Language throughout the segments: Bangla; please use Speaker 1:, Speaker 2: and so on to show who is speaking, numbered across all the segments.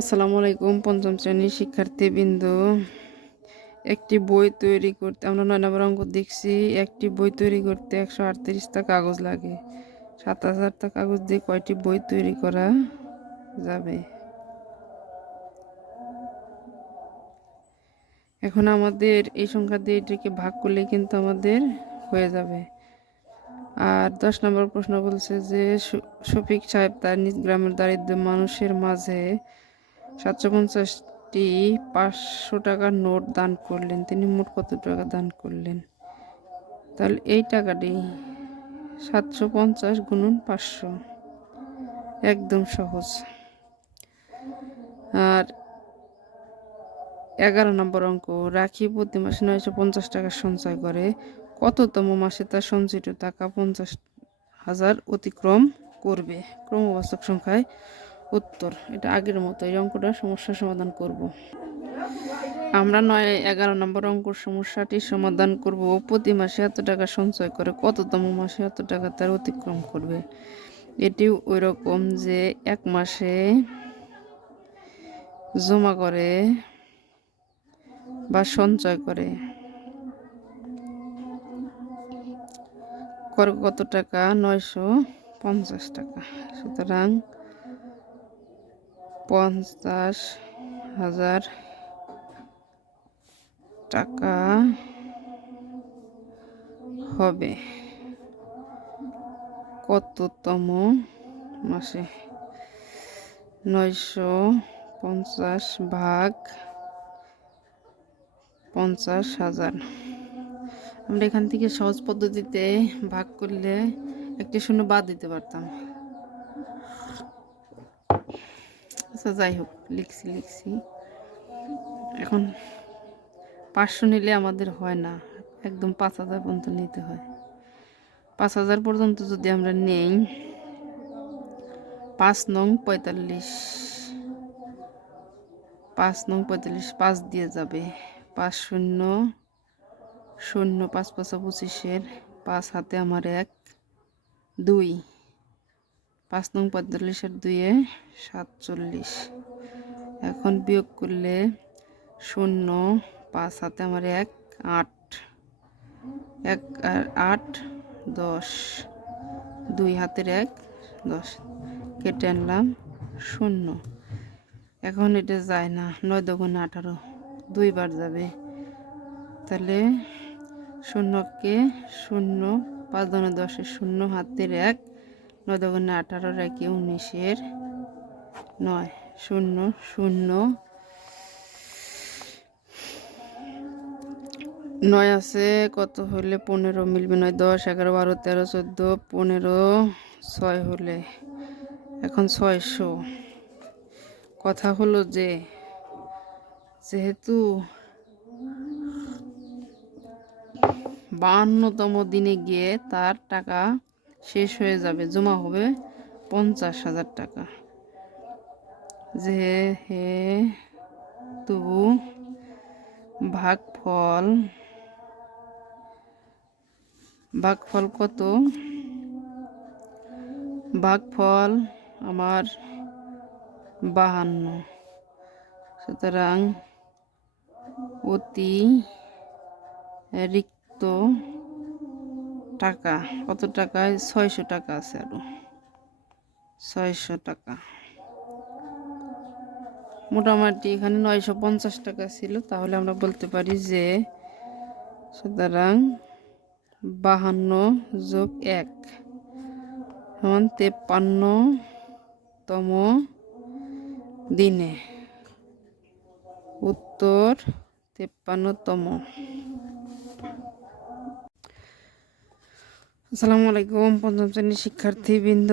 Speaker 1: আসসালামু আলাইকুম, পঞ্চম শ্রেণির শিক্ষার্থীবৃন্দ। একটি বই তৈরি করতে আমরা নয় নম্বর অঙ্ক দেখছি। একটি বই তৈরি করতে একশো আটত্রিশটা কাগজ লাগে। সাত হাজারটা কাগজ দিয়ে কয়টি বই তৈরি করা যাবে? এখন আমাদের এই সংখ্যা দিয়ে এটাকে ভাগ করলে কিন্তু আমাদের হয়ে যাবে। আর দশ নম্বর প্রশ্ন বলছে যে শফিক সাহেব তার নিজ গ্রামের দারিদ্র মানুষের মাঝে সাতশো পঞ্চাশটি পাঁচশো টাকার নোট দান করলেন। তিনি মোট কত টাকা দান করলেন? তাহলে এই টাকাটি সাতশো পঞ্চাশ গুণন পাঁচশো। একদম সহজ। আর এগারো নম্বর অঙ্ক, রাখি প্রতি মাসে নয়শো পঞ্চাশ টাকা সঞ্চয় করে। কততম মাসে তার সঞ্চিত টাকা পঞ্চাশ হাজার অতিক্রম করবে? ক্রমবাচক সংখ্যায় উত্তর, এটা আগের মতো, এই অঙ্কটা সমস্যার সমাধান করব। আমরা নয়, এগারো নম্বর অঙ্কর সমস্যাটি সমাধান করব। প্রতি মাসে এত টাকা সঞ্চয় করে, কততম মাসে এত টাকা তার অতিক্রম করবে? এটি ওই রকম যে এক মাসে জমা করে বা সঞ্চয় করে কত টাকা? নয়শো পঞ্চাশ টাকা। সুতরাং পঞ্চাশ হাজার টাকা হবে কততম মাসে? নয়শো পঞ্চাশ ভাগ পঞ্চাশ হাজার। আমরা এখান থেকে সহজ পদ্ধতিতে ভাগ করলে একটি শূন্য বাদ দিতে পারতাম। আচ্ছা যাই হোক, লিখছি লিখছি। এখন পাঁচশো নিলে আমাদের হয় না। একদম পাঁচ হাজার পর্যন্ত নিতে হয়। পাঁচ হাজার পর্যন্ত যদি আমরা নেই, পাঁচ নং পঁয়তাল্লিশ, পাঁচ নং পঁয়তাল্লিশ পাঁচ দিয়ে যাবে। পাঁচ শূন্য শূন্য পাঁচ পাঁচা পঁচিশের পাঁচ হাতে আমার এক, দুই। পাঁচ নং পঁয়তাল্লিশের দুইয়ে সাতচল্লিশ। এখন বিয়োগ করলে শূন্য, পাঁচ হাতে আমার এক, আট। এক আর আট, দশ। দুই হাতের এক, দশ। কেটে আনলাম, শূন্য। এখন এটা যায় না, নয় দোকানে আঠারো। দুইবার যাবে। তাহলে শূন্যকে শূন্য, পাঁচ দশের শূন্য হাতের এক দোকানে আঠারোর উনিশের নয়, শূন্য শূন্য, নয় আছে, কত হলে পনেরো মিলবে? নয়, দশ, এগারো, বারো, তেরো, চোদ্দ, পনেরো, ছয় হলে এখন ছয়শো। কথা হলো যে, যেহেতু বাহান্নতম দিনে গিয়ে তার টাকা শেষ হয়ে যাবে, জমা হবে পঞ্চাশ হাজার টাকা। যে, হে, তু, ভাগফল ভাগফল কত? ভাগফল আমার বাহান্ন। সুতরাং অতি রিক্ত টাকা, কত টাকায় ছয়শো টাকা আছে আরও। ছয়শো টাকা। মোটামুটি এখানে নয়শো পঞ্চাশ টাকা ছিল। তাহলে আমরা বলতে পারি যে, সুতরাং বাহান্ন যোগ এক সমান তেপ্পান্নতম দিনে। উত্তর তেপ্পান্নতম। আসসালামু আলাইকুম পঞ্চম শ্রেণির শিক্ষার্থীবৃন্দ।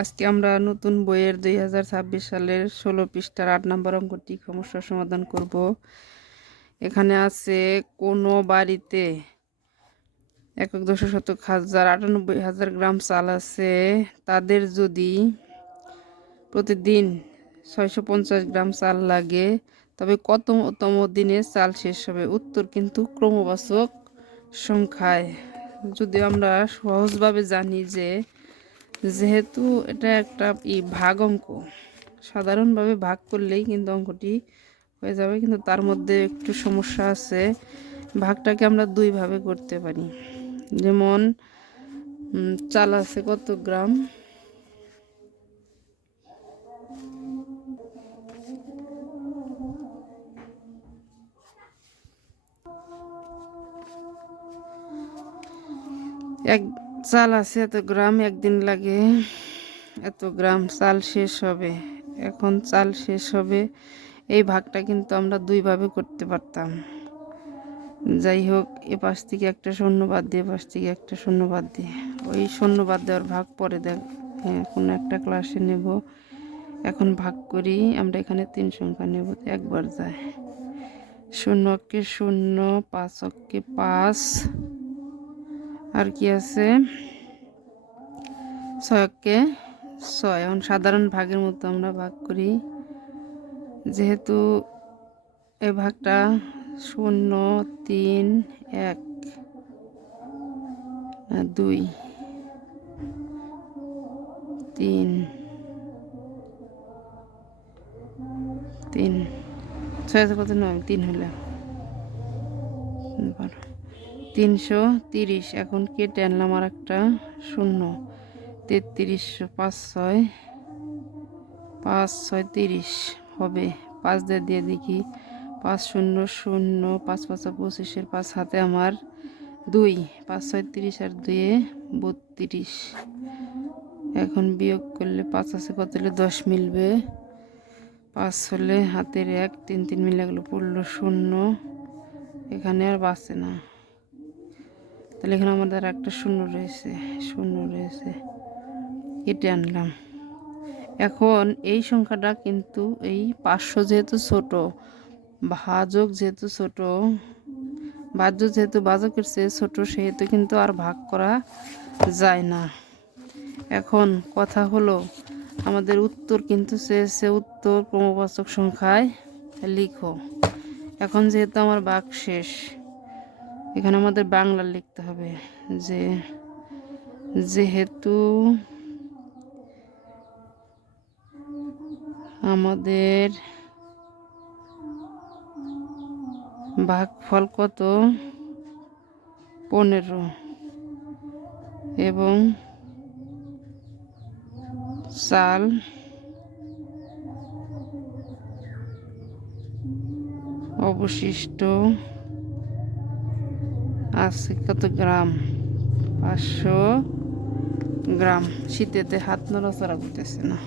Speaker 1: আজকে আমরা নতুন বইয়ের দুই হাজার ছাব্বিশ সালের ষোলো পৃষ্ঠার আট নম্বর অঙ্কটি সমস্যার সমাধান করব। এখানে আছে, কোনো বাড়িতে একক দশ শতক হাজার আটানব্বই হাজার গ্রাম চাল আছে। তাদের যদি প্রতিদিন ছয়শো পঞ্চাশ গ্রাম চাল লাগে, তবে কততম দিনে চাল শেষ হবে? উত্তর কিন্তু ক্রমবাচক সংখ্যায়। যদি আমরা সহজভাবে জানি যে যেহেতু এটা একটা ই ভাগ অঙ্ক, সাধারণভাবে ভাগ করলেই কিন্তু অঙ্কটি হয়ে যাবে, কিন্তু তার মধ্যে একটু সমস্যা আছে। ভাগটাকে আমরা দুইভাবে করতে পারি। যেমন চাল আছে কত গ্রাম? এক চাল আছে, এত গ্রাম একদিন লাগে, এত গ্রাম চাল শেষ হবে। এখন চাল শেষ হবে, এই ভাগটা কিন্তু আমরা দুইভাবে করতে পারতাম। যাই হোক এ পাশ থেকে একটা শূন্য বাদ দিয়ে পাশ থেকে একটা শূন্য বাদ দিয়ে। ওই শূন্য বাদ দেওয়ার ভাগ পরে দেখ হ্যাঁ কোনো একটা ক্লাসে নেব। এখন ভাগ করি, আমরা এখানে তিন সংখ্যা নেব, একবার যায়। শূন্য অক্ষে শূন্য পাঁচ অক্ষে পাঁচ আর কি আছে? ছয়কে ছয়। এখন সাধারণ ভাগের মতো আমরা ভাগ করি। যেহেতু এ ভাগটা শূন্য, তিন, এক দুই, তিন তিন। ছয় কত? নয়। তিন বারো তিনশো তিরিশ, এখন কেটে আনলাম আর একটা শূন্য। তেত্রিশশো পাঁচ ছয় পাঁচ ছয় তিরিশ হবে। পাঁচ দিয়ে দিয়ে দেখি, পাঁচ শূন্য শূন্য, পাঁচ পাঁচ পঁচিশের পাঁচ হাতে আমার দুই, পাঁচ ছয় তিরিশ আর দুয়ে বত্রিশ। এখন বিয়োগ করলে পাঁচ আছে, কত হলে দশ মিলবে? পাঁচ হলে হাতের এক, তিন তিন মিলে গেলো পড়ল শূন্য। এখানে আর বাঁচে না। তাহলে এখানে আমাদের একটা শূন্য রয়েছে শূন্য রয়েছে। কেটে আনলাম। এখন এই সংখ্যাটা কিন্তু এই পাঁচশো যেহেতু ছোট ভাজক যেহেতু ছোট, বাহ্য যেহেতু বাজকের চেয়ে ছোট, সেহেতু কিন্তু আর ভাগ করা যায় না। এখন কথা হলো, আমাদের উত্তর কিন্তু চেয়েছে উত্তর ক্রমবাচক সংখ্যায় লিখো। এখন যেহেতু আমার বাক শেষ এখানে আমাদের বাংলা লিখতে হবে যে যেহেতু আমাদের ভাগফল কত? পনেরো। এবং চাল অবশিষ্ট আছে, কত গ্রাম? পাঁচশো গ্রাম। শীতেতে হাত নড়াচড়া করতেছে না।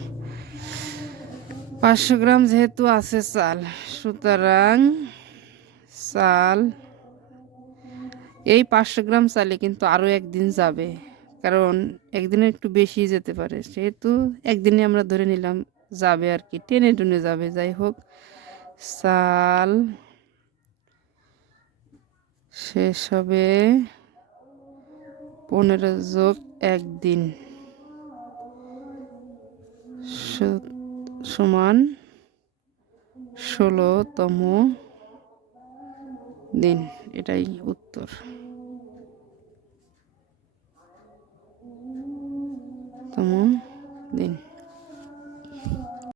Speaker 1: পাঁচশো গ্রাম যেহেতু আছে চাল, সুতরাং চাল, এই পাঁচশো গ্রাম চালে কিন্তু আরও একদিন যাবে। কারণ একদিনে একটু বেশি যেতে পারে। সেহেতু একদিনে আমরা ধরে নিলাম যাবে আর কি, টেনে টুনে যাবে। যাই হোক, চাল শেষ হবে পনেরো যোগ একদিন সমান ষোলোতম দিন। এটাই উত্তর। তম দিন।